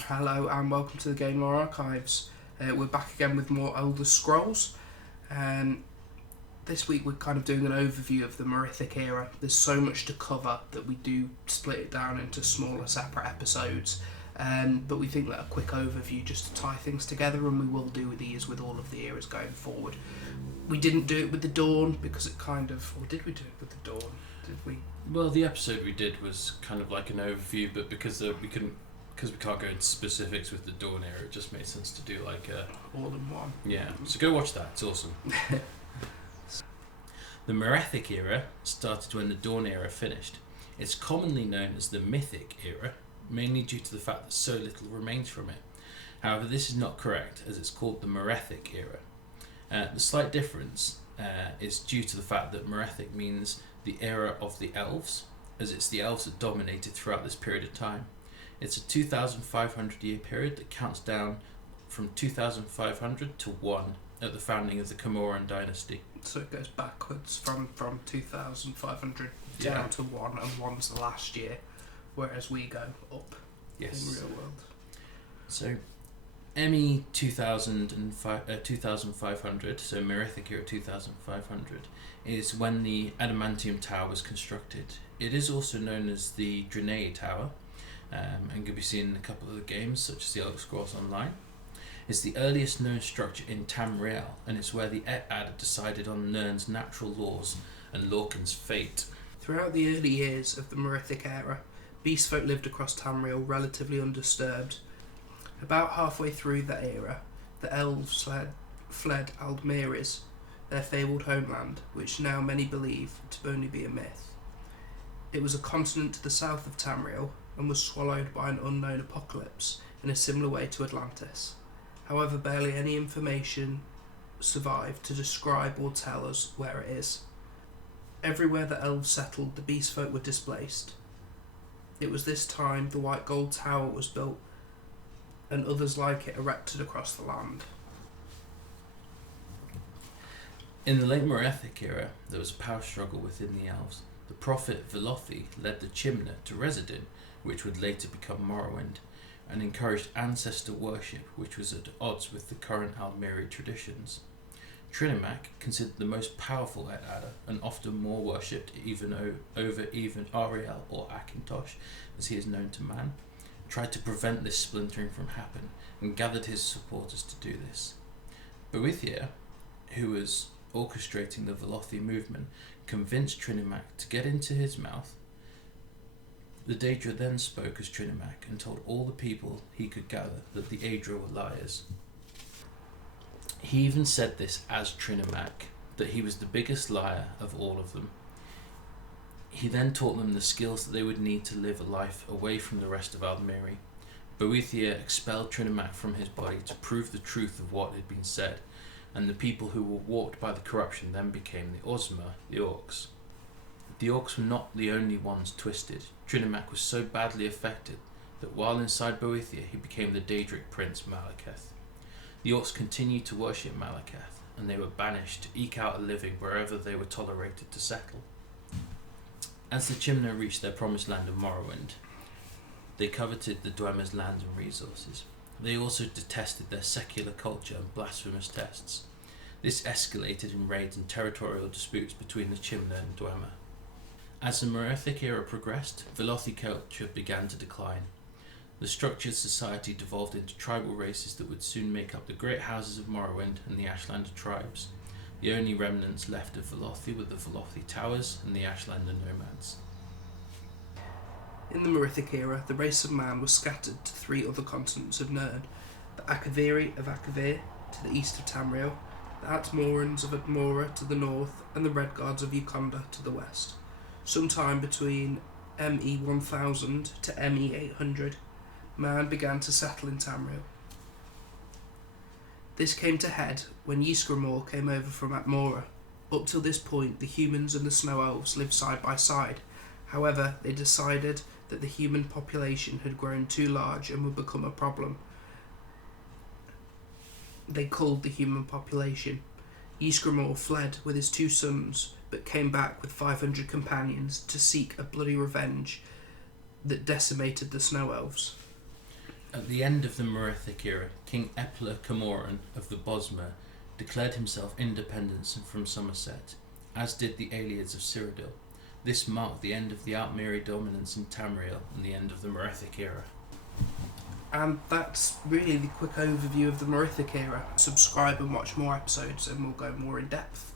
Hello and welcome to the Gamer Archives. We're back again with more Elder Scrolls. This week we're kind of doing an overview of the Merethic era. There's so much to cover that we do split it down into smaller separate episodes. But we think that a quick overview just to tie things together, and we will do these with all of the eras going forward. We didn't do it with the Dawn because it kind of... Or did we do it with the Dawn? Did we? Well, the episode we did was kind of like an overview, but because we can't go into specifics with the Dawn era, it just made sense to do like a... All in one. Yeah, so go watch that, it's awesome. The Merethic era started when the Dawn era finished. It's commonly known as the Mythic era, mainly due to the fact that so little remains from it. However, this is not correct, as it's called the Merethic era. The slight difference is due to the fact that Merethic means the era of the elves, as it's the elves that dominated throughout this period of time. It's a 2,500 year period that counts down from 2,500 to 1 at the founding of the Camoran dynasty. So it goes backwards from 2,500 Yeah. down to 1, and 1's the last year, whereas we go up Yes. in real world. So, ME 2,500, so Merethic era 2,500, is when the Adamantium Tower was constructed. It is also known as the Draenei Tower, and can be seen in a couple of the games, such as the Elder Scrolls Online. It's the earliest known structure in Tamriel, and it's where the Aedra decided on Nirn's natural laws and Lorcan's fate. Throughout the early years of the Merethic era, beastfolk lived across Tamriel relatively undisturbed. About halfway through that era, the elves fled Aldmeris, their fabled homeland, which now many believe to only be a myth. It was a continent to the south of Tamriel, and was swallowed by an unknown apocalypse in a similar way to Atlantis. However, barely any information survived to describe or tell us where it is. Everywhere the elves settled, the beastfolk were displaced. It was this time the White Gold Tower was built, and others like it erected across the land. In the late Merethic era, there was a power struggle within the elves. The prophet Velothi led the Chimna to Residin, which would later become Morrowind, and encouraged ancestor worship, which was at odds with the current Aldmeri traditions. Trinimac, considered the most powerful Aedra, and often more worshipped over even Ariel or Akintosh, as he is known to man, tried to prevent this splintering from happening, and gathered his supporters to do this. Boethia, who was orchestrating the Velothi movement, convinced Trinimac to get into his mouth. The Daedra then spoke as Trinimac and told all the people he could gather that the Aedra were liars. He even said this as Trinimac, that he was the biggest liar of all of them. He then taught them the skills that they would need to live a life away from the rest of Aldmeri. Boethia expelled Trinimac from his body to prove the truth of what had been said, and the people who were warped by the corruption then became the Ozma, the Orcs. The Orcs were not the only ones twisted. Trinimac was so badly affected that while inside Boethia he became the Daedric Prince Malekith. The Orcs continued to worship Malekith, and they were banished to eke out a living wherever they were tolerated to settle. As the Chimna reached their promised land of Morrowind, they coveted the Dwemer's lands and resources. They also detested their secular culture and blasphemous texts. This escalated in raids and territorial disputes between the Chimna and Dwemer. As the Merethic era progressed, Velothi culture began to decline. The structured society devolved into tribal races that would soon make up the great houses of Morrowind and the Ashlander tribes. The only remnants left of Velothi were the Velothi Towers and the Ashlander nomads. In the Merethic era, the race of man was scattered to 3 other continents of Nirn: the Akaviri of Akavir to the east of Tamriel, the Atmorans of Atmora to the north, and the Redguards of Uconda to the west. Sometime between ME 1000 to ME 800, man began to settle in Tamriel. This came to head when Ysgramor came over from Atmora. Up till this point, the humans and the snow elves lived side by side. However, they decided that the human population had grown too large and would become a problem. They culled the human population. Ysgramor fled with his 2 sons, but came back with 500 companions to seek a bloody revenge that decimated the Snow Elves. At the end of the Merethic era, King Epler Camoran of the Bosmer declared himself independent from Somerset, as did the Aelids of Cyrodiil. This marked the end of the Altmiri dominance in Tamriel and the end of the Merethic era. And that's really the quick overview of the Merethic era. Subscribe and watch more episodes and we'll go more in depth.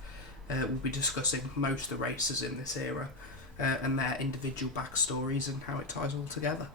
We'll be discussing most of the races in this era and their individual backstories and how it ties all together.